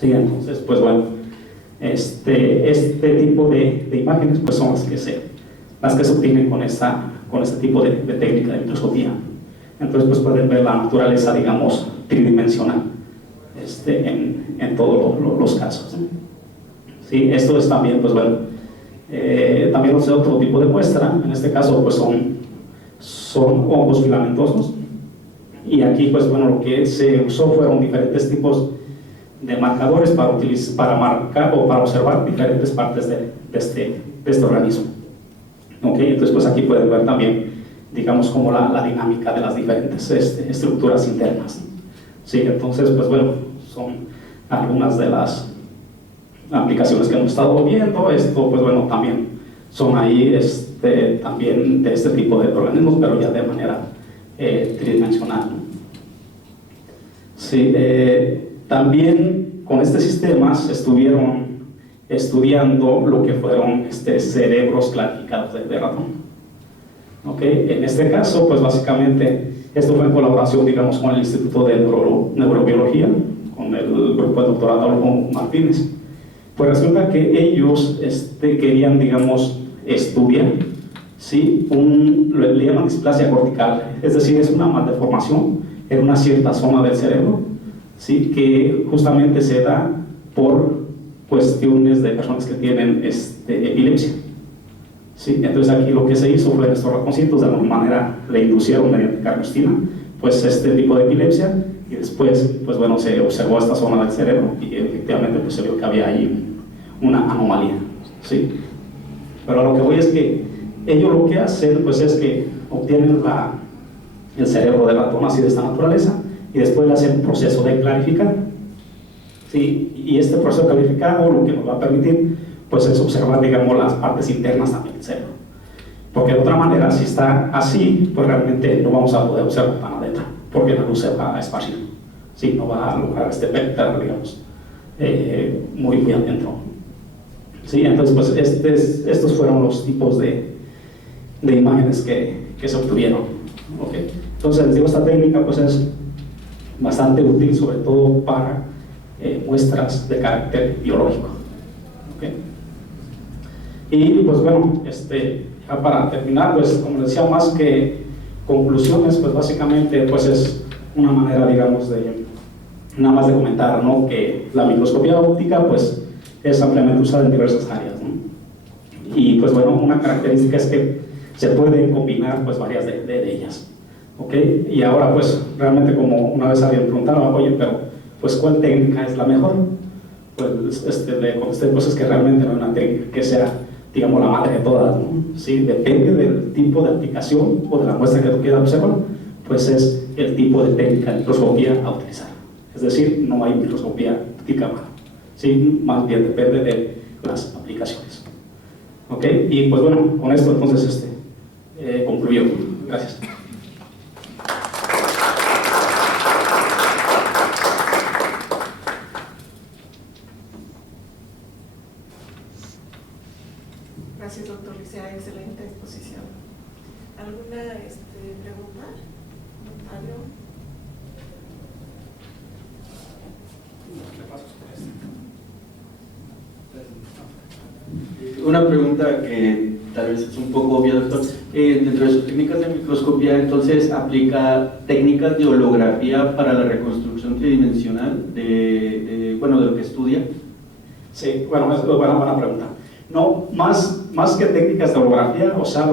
Sí, entonces, pues bueno, este tipo de imágenes pues son las que se obtienen con este tipo de técnica de microscopía. Entonces, pues pueden ver la naturaleza, digamos, tridimensional en todos los casos, ¿no? Sí, esto es también, pues bueno, también otro tipo de muestra. En este caso, pues son hongos filamentosos, y aquí, pues bueno, lo que se usó fueron diferentes tipos de marcadores para marcar o para observar diferentes partes de este organismo. ¿Ok? Entonces, pues aquí pueden ver también, digamos, como la dinámica de las diferentes estructuras internas. Sí, entonces, pues bueno, son algunas de las aplicaciones que hemos estado viendo. Esto, pues bueno, también son ahí también de este tipo de organismos, pero ya de manera tridimensional. Sí, también con este sistema se estuvieron estudiando lo que fueron cerebros clasificados de ratón. ¿Okay? En este caso, pues básicamente, esto fue en colaboración, digamos, con el Instituto de Neurobiología, con el grupo del doctor Adolfo Martínez. Pues resulta que ellos querían, digamos, estudiar, ¿sí? Le llaman displasia cortical, es decir, es una maldeformación en una cierta zona del cerebro, ¿sí? Que justamente se da por cuestiones de personas que tienen epilepsia. Sí, entonces aquí lo que se hizo fue en estos ratoncitos, de alguna manera le inducieron mediante carnostina pues este tipo de epilepsia, y después pues bueno, se observó esta zona del cerebro y efectivamente pues se vio que había ahí una anomalía, ¿sí? Pero a lo que voy es que ellos lo que hacen pues es que obtienen el cerebro del ratón así de esta naturaleza, y después le hacen un proceso de clarificar, ¿sí? Y este proceso de clarificado lo que nos va a permitir pues es observar, digamos, las partes internas también del cerebro, porque de otra manera, si está así, pues realmente no vamos a poder observar tan adentro, porque la luz se va a esparcir, ¿sí? No va a lograr penetrar, digamos, muy adentro, ¿sí? Entonces, pues estos fueron los tipos de imágenes que se obtuvieron, ¿okay? Entonces, les digo, esta técnica pues es bastante útil, sobre todo para muestras de carácter biológico, ¿okay? Y pues bueno, ya para terminar, pues como les decía, más que conclusiones, pues básicamente pues es una manera, digamos, nada más de comentar, ¿no? Que la microscopía óptica pues es ampliamente usada en diversas áreas, ¿no? Y pues bueno, una característica es que se pueden combinar pues varias de ellas, ¿ok? Y ahora pues realmente, como una vez alguien preguntaba, oye, pero pues ¿cuál técnica es la mejor? Pues le contesté, pues es que realmente no hay una técnica que sea, digamos, la madre de todas, ¿no? Sí, depende del tipo de aplicación o de la muestra que tú quieras observar, pues es el tipo de técnica de microscopía a utilizar. Es decir, no hay microscopía óptica mala, ¿sí? Más bien depende de las aplicaciones. ¿Ok? Y pues bueno, con esto entonces concluyo. Gracias. Gracias, doctor Licea, excelente exposición. ¿Alguna pregunta? ¿Comentario? Una pregunta que tal vez es un poco obvia, doctor. Dentro de sus técnicas de microscopía, entonces, ¿aplica técnicas de holografía para la reconstrucción tridimensional de lo que estudia? Sí, bueno, es una buena pregunta. No, más que técnicas de holografía, o sea,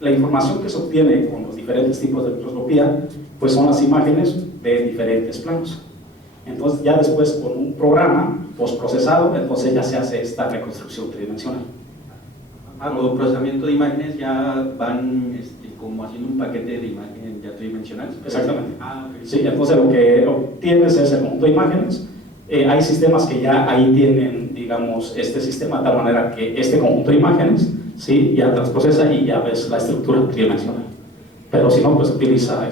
la información que se obtiene con los diferentes tipos de microscopía, pues son las imágenes de diferentes planos. Entonces ya después, con un programa postprocesado, entonces ya se hace esta reconstrucción tridimensional. Los procesamiento de imágenes ya van como haciendo un paquete de imagen ya tridimensional. Exactamente. Ah, ok. Sí, entonces lo que obtienes es el conjunto de imágenes. Hay sistemas que ya ahí tienen, digamos, este sistema de tal manera que este conjunto de imágenes, ¿sí? Ya transprocesa y ya ves la estructura tridimensional. Pero si no, pues utiliza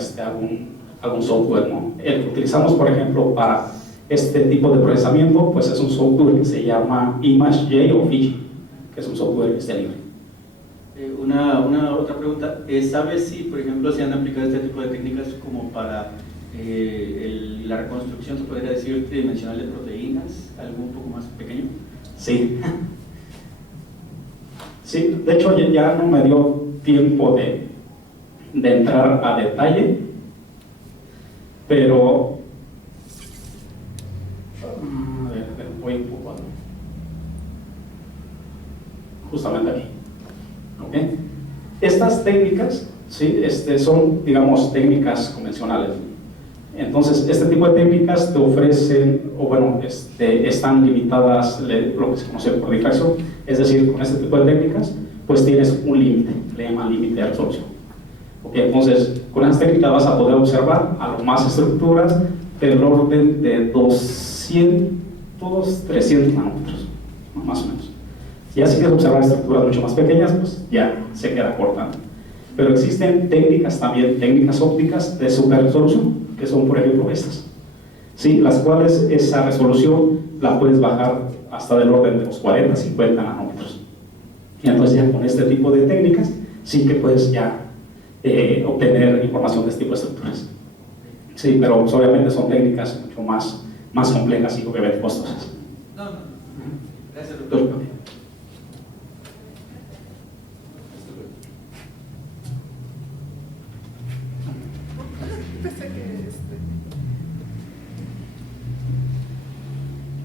algún software, ¿no? El que utilizamos, por ejemplo, para este tipo de procesamiento, pues es un software que se llama ImageJ o Fiji, que es un software que está libre. Una otra pregunta, ¿sabes si, por ejemplo, se han aplicado este tipo de técnicas como para la reconstrucción, se podría decir, tridimensional de proteínas, algo un poco más pequeño? Sí. Sí, de hecho ya no me dio tiempo de entrar a detalle, pero a ver, voy un poco justamente aquí. ¿Okay? Estas técnicas, ¿sí? Son, digamos, técnicas convencionales. Entonces, este tipo de técnicas te ofrecen, o bueno, están limitadas, lo que se conoce por difracción, es decir, con este tipo de técnicas, pues tienes un límite, le llaman límite de resolución. ¿Okay? Entonces, con estas técnicas vas a poder observar a lo más estructuras del orden de 200, 300 nanómetros, más o menos. Ya si quieres observar estructuras mucho más pequeñas, pues ya se queda cortando. Pero existen técnicas también, técnicas ópticas de super resolución, que son, por ejemplo, estas, ¿sí? Las cuales esa resolución la puedes bajar hasta del orden de los 40, 50 nanómetros. Y entonces ya con este tipo de técnicas sí que puedes ya obtener información de este tipo de estructuras. Sí, pero pues, obviamente son técnicas mucho más complejas y obviamente costosas. No. Gracias, doctor.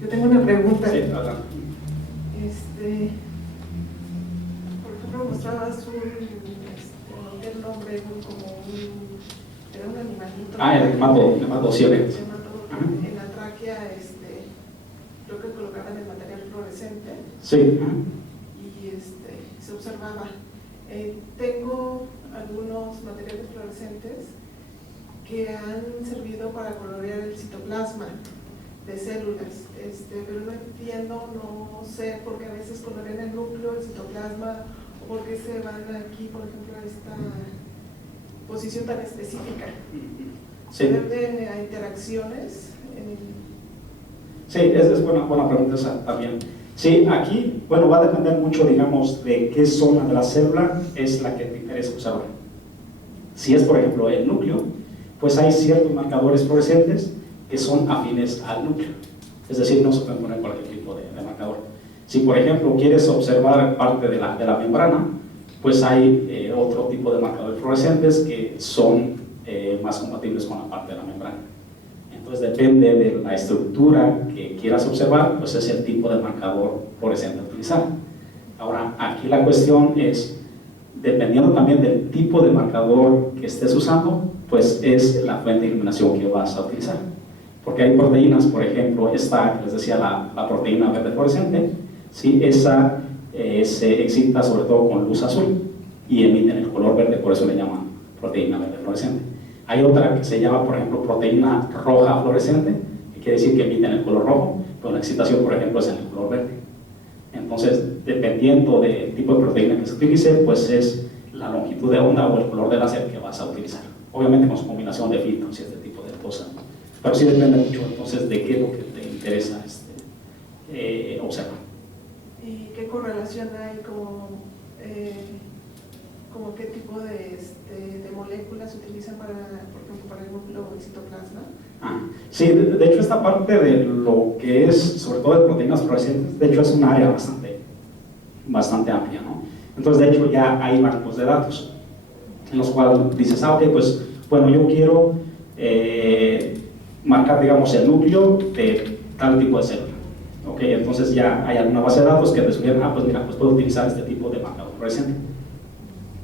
Yo tengo una pregunta. Sí, adelante. Por ejemplo, mostrabas el nombre era un animalito. El hemato cielo. En la tráquea, creo que colocaban el material fluorescente. Sí. Y se observaba. Tengo algunos materiales fluorescentes que han servido para colorear el citoplasma de células, pero no entiendo, no sé por qué a veces colorean el núcleo, el citoplasma, o por qué se van aquí, por ejemplo, a esta posición tan específica. Sí. ¿Se deben a interacciones? Sí, esa es buena pregunta esa también. Sí, aquí, bueno, va a depender mucho, digamos, de qué zona de la célula es la que te interesa observar. Si es, por ejemplo, el núcleo, pues hay ciertos marcadores fluorescentes que son afines al núcleo. Es decir, no se pueden poner cualquier tipo de marcador. Si, por ejemplo, quieres observar parte de la membrana, pues hay otro tipo de marcadores fluorescentes que son más compatibles con la parte de la membrana. Entonces, depende de la estructura que quieras observar, pues es el tipo de marcador fluorescente a utilizar. Ahora, aquí la cuestión es, dependiendo también del tipo de marcador que estés usando, pues es la fuente de iluminación que vas a utilizar. Porque hay proteínas, por ejemplo, esta que les decía, la proteína verde fluorescente, ¿sí? Esa se excita sobre todo con luz azul y emiten el color verde, por eso le llaman proteína verde fluorescente. Hay otra que se llama, por ejemplo, proteína roja fluorescente, que quiere decir que emiten el color rojo, pero la excitación, por ejemplo, es en el color verde. Entonces, dependiendo del tipo de proteína que se utilice, pues es la longitud de onda o el color de láser que vas a utilizar. Obviamente con su combinación de filtros y este tipo de cosas. Pero sí depende mucho entonces de qué es lo que te interesa observar. ¿Y qué correlación hay como qué tipo de moléculas se utilizan para, por ejemplo, para el núcleo del citoplasma? Sí, de hecho esta parte de lo que es, sobre todo de proteínas fluorescentes, de hecho es un área bastante amplia, ¿no? Entonces, de hecho, ya hay bancos de datos en los cuales dices, ok, pues, bueno, yo quiero marcar, digamos, el núcleo de tal tipo de célula. Ok, entonces ya hay alguna base de datos que te sugieren, pues mira, pues puedo utilizar este tipo de marcador fluorescente.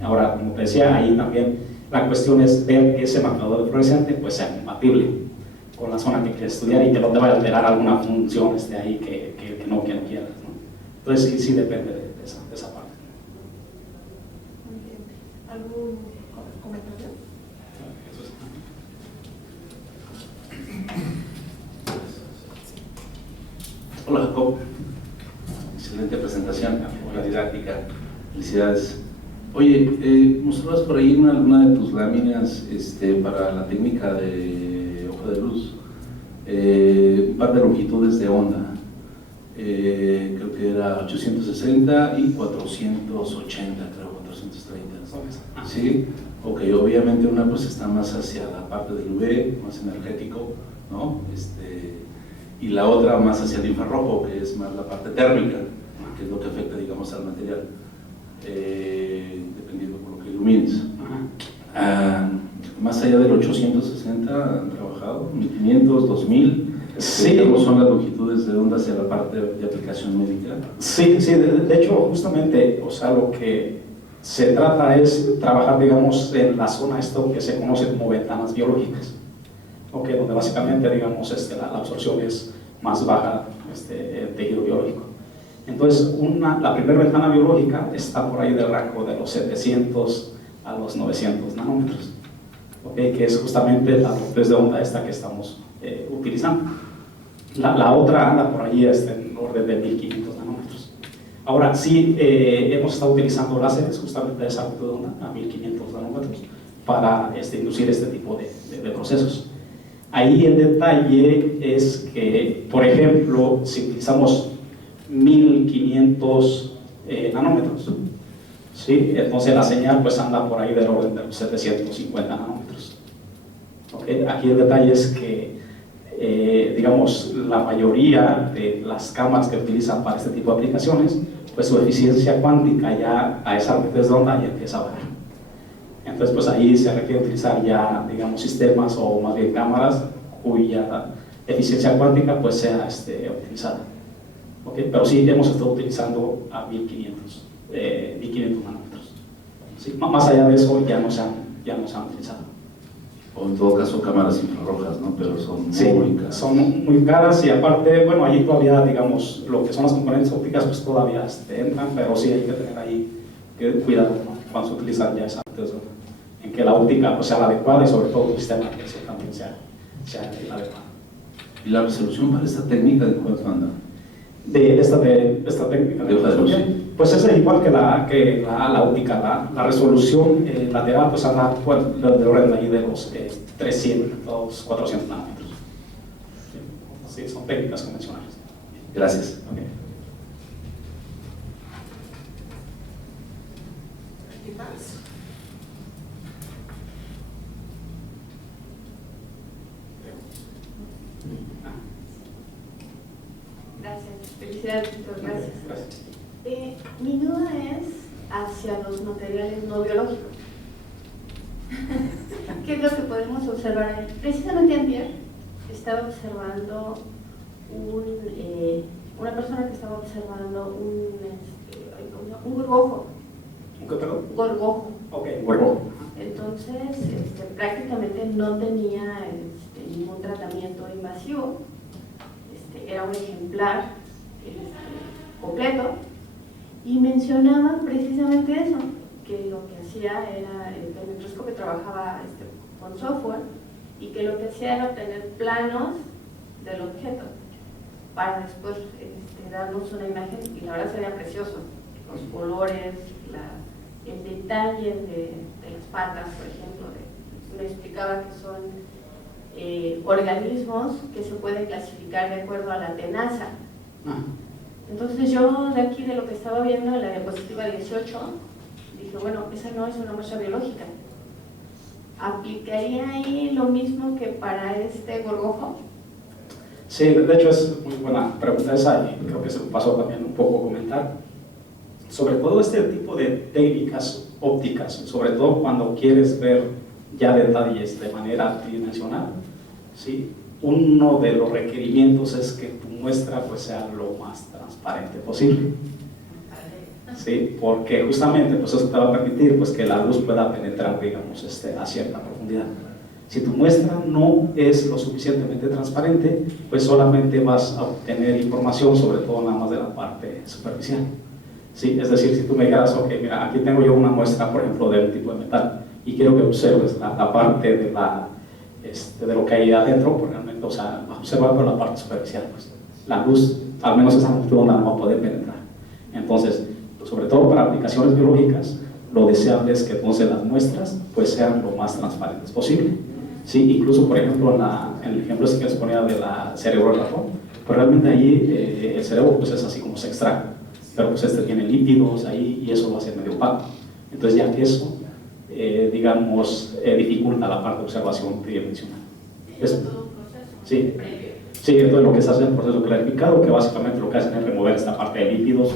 Ahora, como te decía, ahí también la cuestión es ver que ese marcador fluorescente pues sea compatible con la zona que quieres estudiar y que no te vaya a alterar alguna función ahí que no quieras, ¿no? Entonces sí depende de esa parte. Muy bien. ¿Algún Hola Jacob, excelente presentación, muy didáctica, felicidades. Oye, mostrabas por ahí una de tus láminas para la técnica de hoja de luz, un par de longitudes de onda, creo que era 860 y 480, creo, 430. ¿Sí? Ok, obviamente una pues está más hacia la parte del UV, más energético, ¿no? Y la otra más hacia el infrarrojo, que es más la parte térmica, que es lo que afecta, digamos, al material, dependiendo por lo que ilumines. Más allá del 860 han trabajado, 1500, 2000, sí. ¿Cómo son las longitudes de onda hacia la parte de aplicación médica? Sí, sí, de hecho, justamente, o sea, lo que se trata es trabajar, digamos, en la zona esto que se conoce como ventanas biológicas, ¿okay? Donde básicamente, digamos, la absorción es más baja en tejido biológico. Entonces, la primera ventana biológica está por ahí del rango de los 700 a los 900 nanómetros, ¿okay? Que es justamente la longitudes de onda esta que estamos utilizando. La otra anda por ahí en orden de 1500 nanómetros. Ahora, sí, hemos estado utilizando láseres justamente de esa longitud de onda a 1500 nanómetros para inducir este tipo de procesos. Ahí el detalle es que, por ejemplo, si utilizamos 1500 nanómetros, ¿sí? Entonces la señal pues anda por ahí del orden de los 750 nanómetros. ¿Okay? Aquí el detalle es que, digamos, la mayoría de las cámaras que utilizan para este tipo de aplicaciones, pues su eficiencia cuántica ya a esa longitud de onda ya empieza a bajar. Entonces, pues ahí se requiere utilizar ya, digamos, sistemas o más bien cámaras cuya eficiencia cuántica pues sea utilizada. ¿Okay? Pero sí, hemos estado utilizando a 1500 nanómetros. ¿Sí? Más allá de eso ya no se han utilizado. O en todo caso cámaras infrarrojas, ¿no? Pero son sí, muy caras. Son muy caras y aparte, bueno, ahí todavía, digamos, lo que son las componentes ópticas pues todavía entran, pero sí hay que tener ahí cuidado, ¿no? Cuando se utilizan ya esas en que la óptica pues, sea la adecuada y sobre todo el sistema que eso también sea la adecuada. ¿Y la resolución para esta técnica de cuánto anda? De esta técnica de hoja de luz. Pues es igual que la óptica, la resolución lateral pues anda del orden ahí de los 300, 400 nanómetros. Sí, son técnicas convencionales. Gracias. Okay. ¿Qué más? Gracias, felicidades, doctor, gracias. Gracias. Mi duda es hacia los materiales no biológicos. ¿Qué es lo que podemos observar ahí? Precisamente antier estaba observando una persona que estaba observando un gorgojo. ¿Un qué, perdón? Gorgojo. Ok, gorgojo. Entonces, prácticamente no tenía ningún tratamiento invasivo. Era un ejemplar completo y mencionaba precisamente eso, que lo que hacía era, el microscopio trabajaba con software y que lo que hacía era obtener planos del objeto para después darnos una imagen y la verdad sería precioso, los colores, el detalle de las patas, por ejemplo, me explicaba que son organismos que se pueden clasificar de acuerdo a la tenaza. Entonces yo de aquí, de lo que estaba viendo en la diapositiva 18, dije, bueno, esa no es una muestra biológica. ¿Aplicaría ahí lo mismo que para este gorgojo? Sí, de hecho es muy buena pregunta esa y creo que se me pasó también un poco comentar. Sobre todo este tipo de técnicas ópticas, sobre todo cuando quieres ver ya detalles de manera tridimensional, ¿sí? Uno de los requerimientos es que tu muestra pues, sea lo más transparente posible, ¿sí? Porque justamente pues, eso te va a permitir pues, que la luz pueda penetrar, digamos, a cierta profundidad. Si tu muestra no es lo suficientemente transparente, pues solamente vas a obtener información, sobre todo nada más de la parte superficial, ¿sí? Es decir, si tú me dijeras, ok, mira, aquí tengo yo una muestra, por ejemplo, de un tipo de metal, y quiero que observes la parte de lo que hay adentro, pues realmente, o sea, observar por la parte superficial, pues. la luz, al menos esa longitud de onda, no va a poder penetrar. Entonces, sobre todo para aplicaciones biológicas, lo deseable es que entonces las muestras pues sean lo más transparentes posible. Sí, incluso, por ejemplo, en el ejemplo que les ponía de la cerebro del ratón, pues realmente ahí el cerebro pues es así como se extrae, pero pues tiene lípidos ahí y eso lo hace medio opaco. Entonces ya que eso, digamos, dificulta la parte de observación tridimensional. Es todo un proceso sí, previo. sí, entonces lo que se hace es el proceso clarificado, que básicamente lo que hacen es remover esta parte de lípidos,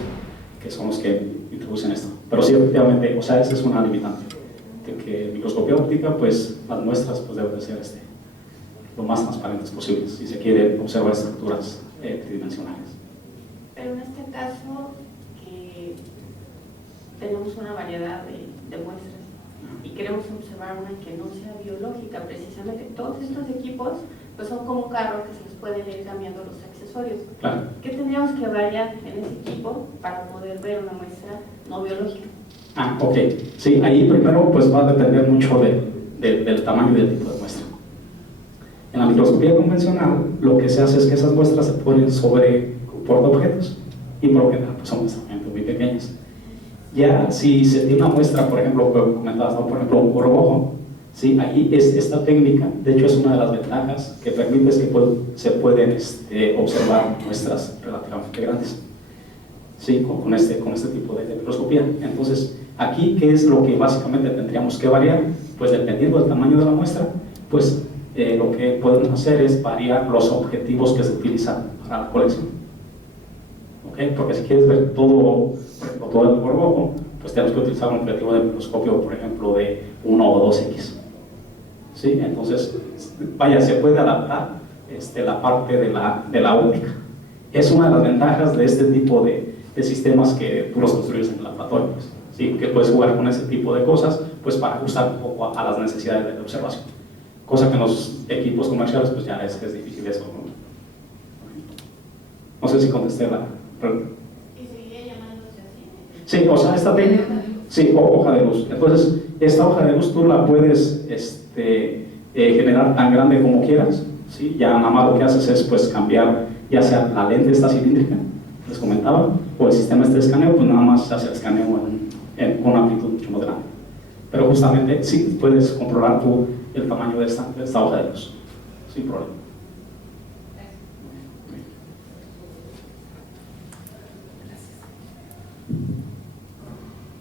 que son los que introducen esto. Pero sí, efectivamente, o sea, esa es una limitante, de que en microscopía óptica, pues las muestras pues deben de ser lo más transparentes posibles, si se quiere observar estructuras tridimensionales. Pero en este caso, que tenemos una variedad de muestras y queremos observar una que no sea biológica, precisamente todos estos equipos pues son como un carro que se les pueden ir cambiando los accesorios. Claro. ¿Qué tendríamos que variar en ese equipo para poder ver una muestra no biológica? Ah, ok. Sí, ahí primero pues va a depender mucho del tamaño y del tipo de muestra. En la microscopía convencional, lo que se hace es que esas muestras se ponen sobre portaobjetos y por lo general pues, son muestras muy pequeñas. Ya si se tiene una muestra, por ejemplo, que comentabas, por ejemplo, un gorgojo, ¿sí? Ahí esta técnica, de hecho, es una de las ventajas que permite que se pueden observar muestras relativamente grandes, ¿sí? con este tipo de microscopía. Entonces, aquí, ¿qué es lo que básicamente tendríamos que variar? Pues dependiendo del tamaño de la muestra, pues lo que podemos hacer es variar los objetivos que se utilizan para la colección. ¿Okay? Porque si quieres ver todo, por ejemplo, todo el gorgojo, pues tenemos que utilizar un objetivo de microscopio, por ejemplo, de 1 o 2X. ¿Sí? Entonces, vaya, se puede adaptar la parte de la óptica. Es una de las ventajas de este tipo de sistemas que tú los construyes en el laboratorio, pues, ¿sí? Que puedes jugar con ese tipo de cosas pues, para ajustar un poco a las necesidades de la observación. Cosa que en los equipos comerciales pues ya es difícil eso, ¿no? No sé si contesté la pregunta. ¿Y seguiría llamándose así? Sí, o sea, esta técnica, sí, hoja de luz. Entonces, esta hoja de luz tú la puedes generar tan grande como quieras, ¿sí? Ya nada más lo que haces es pues cambiar ya sea la lente esta cilíndrica, les comentaba, o el sistema de escaneo, pues nada más se hace el escaneo con una amplitud mucho más grande. Pero justamente sí puedes controlar tú el tamaño de esta hoja de luz, sin problema.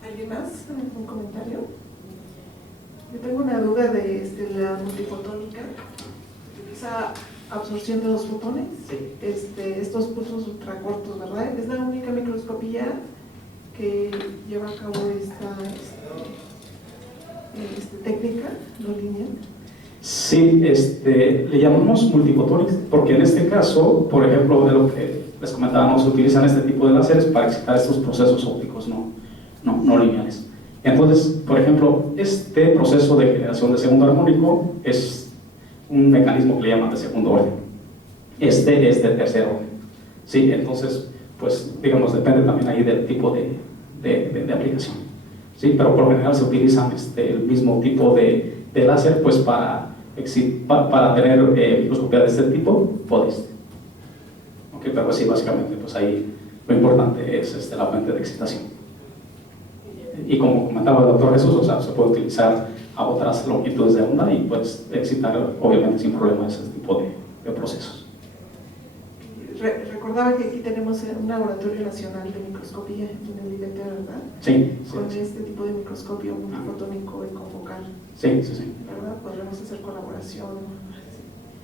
¿Alguien más? ¿Algún comentario? Yo tengo una duda de la multifotónica. Esa absorción de los fotones, Sí. estos pulsos ultracortos, ¿verdad? Es la única microscopía que lleva a cabo esta técnica no lineal. Sí, le llamamos multifotónica porque en este caso, por ejemplo, de lo que les comentábamos, utilizan este tipo de láseres para excitar estos procesos ópticos no lineales. Entonces, por ejemplo, este proceso de generación de segundo armónico es un mecanismo que le llaman de segundo orden. Este es de tercer orden. Sí, entonces, pues, digamos, depende también ahí del tipo de aplicación. Sí, pero por lo general se utilizan el mismo tipo de láser, pues, para tener microscopía de este tipo o de este. Okay, pero sí, básicamente, pues ahí lo importante es la fuente de excitación. Y como comentaba el doctor Jesús, o sea, se puede utilizar a otras longitudes de onda y pues excitar obviamente sin problema ese tipo de procesos. Recordaba que aquí tenemos un laboratorio nacional de microscopía en el IDT, ¿verdad? Sí, Con sí. este tipo de microscopio multifotónico y confocal, Sí. ¿verdad? Podremos hacer colaboración.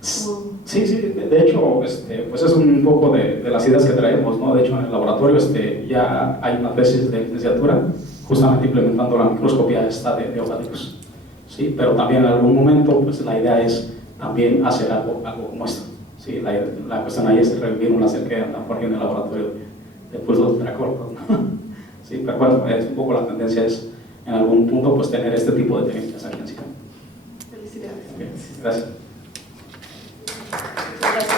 Sí, de hecho, pues es un poco de las ideas que traemos, ¿no? De hecho, en el laboratorio ya hay una tesis de licenciatura justamente implementando la microscopía esta de hoja de luz. Sí, pero también en algún momento, pues la idea es también hacer algo como esto. Sí, la cuestión ahí es revivir un láser que anda por aquí en el laboratorio de pulsos ultracortos, ¿no? Sí, pero bueno, es un poco la tendencia es en algún punto pues tener este tipo de técnicas aquí en SICAM. Felicidades. Okay, gracias. Gracias.